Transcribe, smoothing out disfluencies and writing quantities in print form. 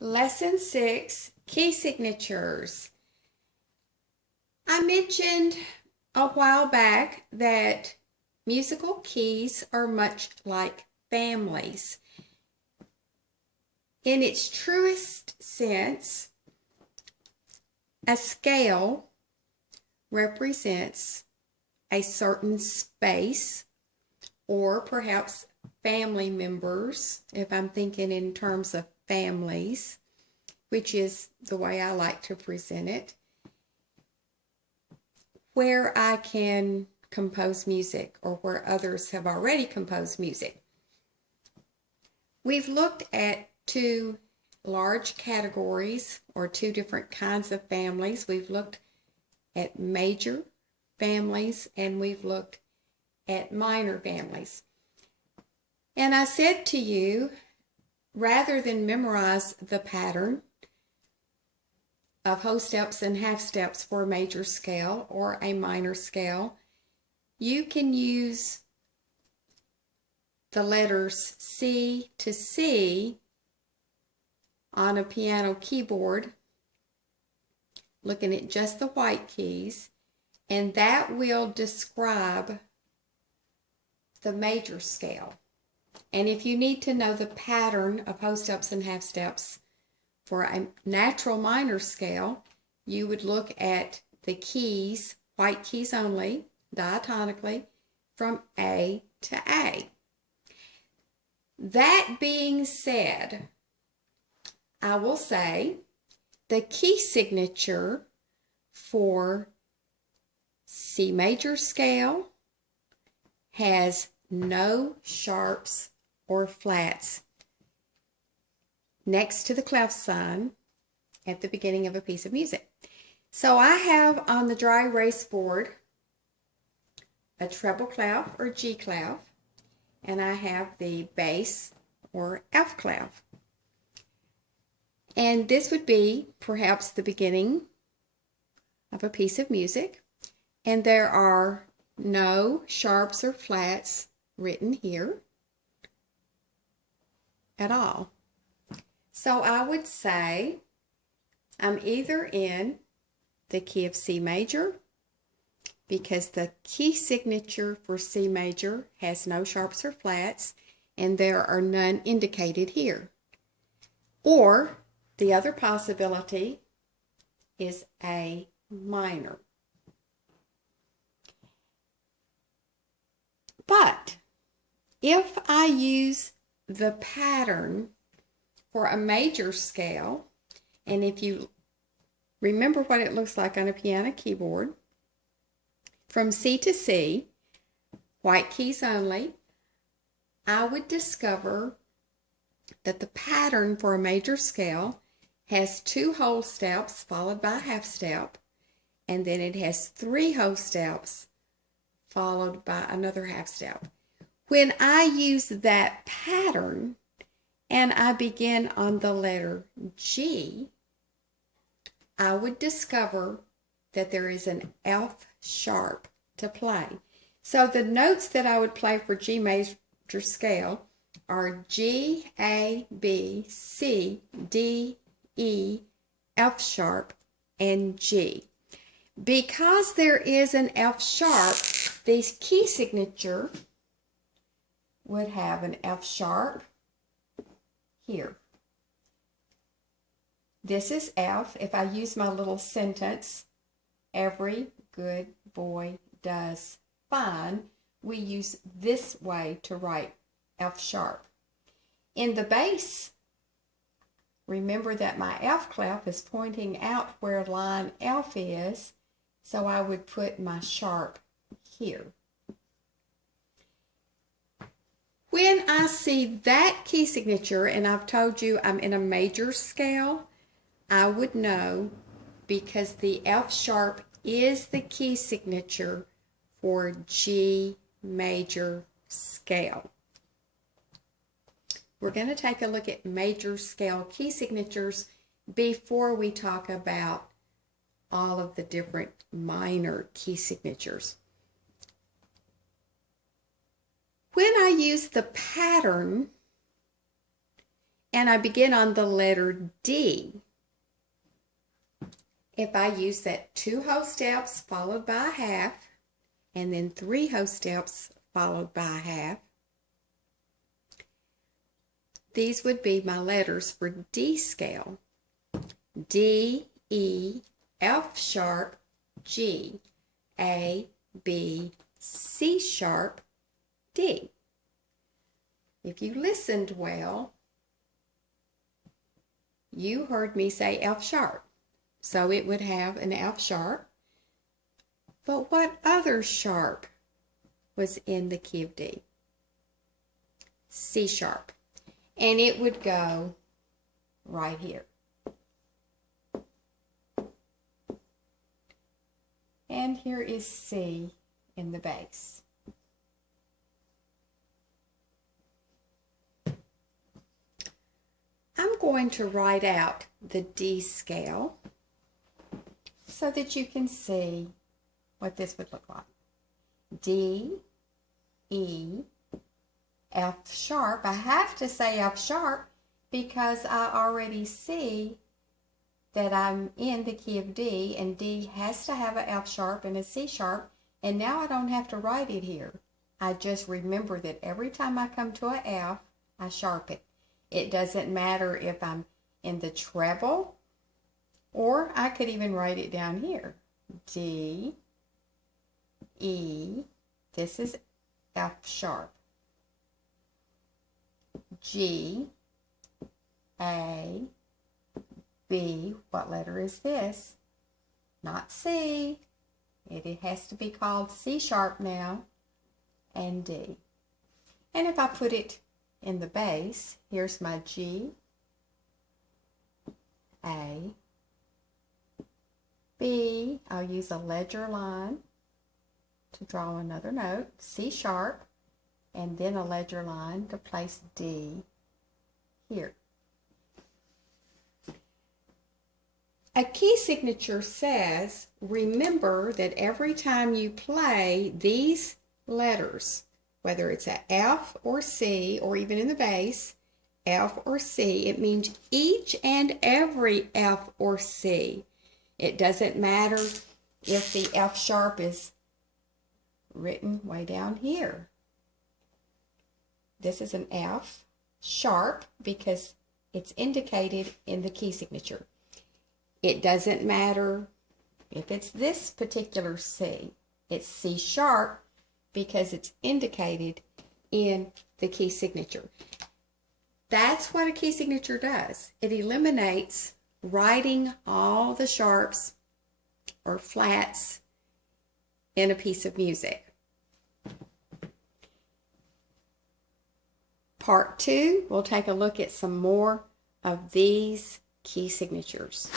Lesson 6, Key Signatures. I mentioned a while back that musical keys are much like families. In its truest sense, a scale represents a certain space or perhaps family members, if I'm thinking in terms of families, which is the way I like to present it, where I can compose music or where others have already composed music. We've looked at two large categories or two different kinds of families. We've looked at major families and we've looked at minor families. And I said to you, rather than memorize the pattern of whole steps and half steps for a major scale or a minor scale, you can use the letters C to C on a piano keyboard, looking at just the white keys, and that will describe the major scale. And if you need to know the pattern of whole steps and half steps for a natural minor scale, you would look at the keys, white keys only, diatonically, from A to A. That being said, I will say the key signature for C major scale has no sharps or flats next to the clef sign at the beginning of a piece of music. So I have on the dry erase board a treble clef or G clef, and I have the bass or F clef. And this would be perhaps the beginning of a piece of music, and there are no sharps or flats written here at all. So I would say I'm either in the key of C major, because the key signature for C major has no sharps or flats, and there are none indicated here. Or the other possibility is A minor. But if I use the pattern for a major scale, and if you remember what it looks like on a piano keyboard, from C to C, white keys only, I would discover that the pattern for a major scale has two whole steps followed by a half step, and then it has three whole steps followed by another half step. When I use that pattern and I begin on the letter G, I would discover that there is an F sharp to play. So the notes that I would play for G major scale are G, A, B, C, D, E, F sharp, and G. Because there is an F sharp, the key signature would have an F sharp here. This is F. If I use my little sentence, every good boy does fine, we use this way to write F sharp. In the bass, remember that my F clef is pointing out where line F is, so I would put my sharp here. When I see that key signature, and I've told you I'm in a major scale, I would know because the F sharp is the key signature for G major scale. We're going to take a look at major scale key signatures before we talk about all of the different minor key signatures. When I use the pattern and I begin on the letter D. If I use that 2 whole steps followed by a half, and then 3 whole steps followed by a half, these would be my letters for D scale. D, E, F sharp, G, A, B, C sharp, D. If you listened well, you heard me say F sharp. So it would have an F sharp. But what other sharp was in the key of D? C sharp. And it would go right here. And here is C in the bass. I'm going to write out the D scale so that you can see what this would look like. D, E, F sharp. I have to say F sharp because I already see that I'm in the key of D, and D has to have an F sharp and a C sharp, and now I don't have to write it here. I just remember that every time I come to an F, I sharp it. It doesn't matter if I'm in the treble, or I could even write it down here. D, E, this is F sharp. G, A, B, what letter is this? Not C. It has to be called C sharp now, and D. And if I put it in the bass, here's my G, A, B, I'll use a ledger line to draw another note, C sharp, and then a ledger line to place D here. A key signature says, remember that every time you play these letters, whether it's a F or C, or even in the bass, F or C, it means each and every F or C. It doesn't matter if the F sharp is written way down here. This is an F sharp because it's indicated in the key signature. It doesn't matter if it's this particular C. It's C sharp because it's indicated in the key signature. That's what a key signature does. It eliminates writing all the sharps or flats in a piece of music. Part 2, we'll take a look at some more of these key signatures.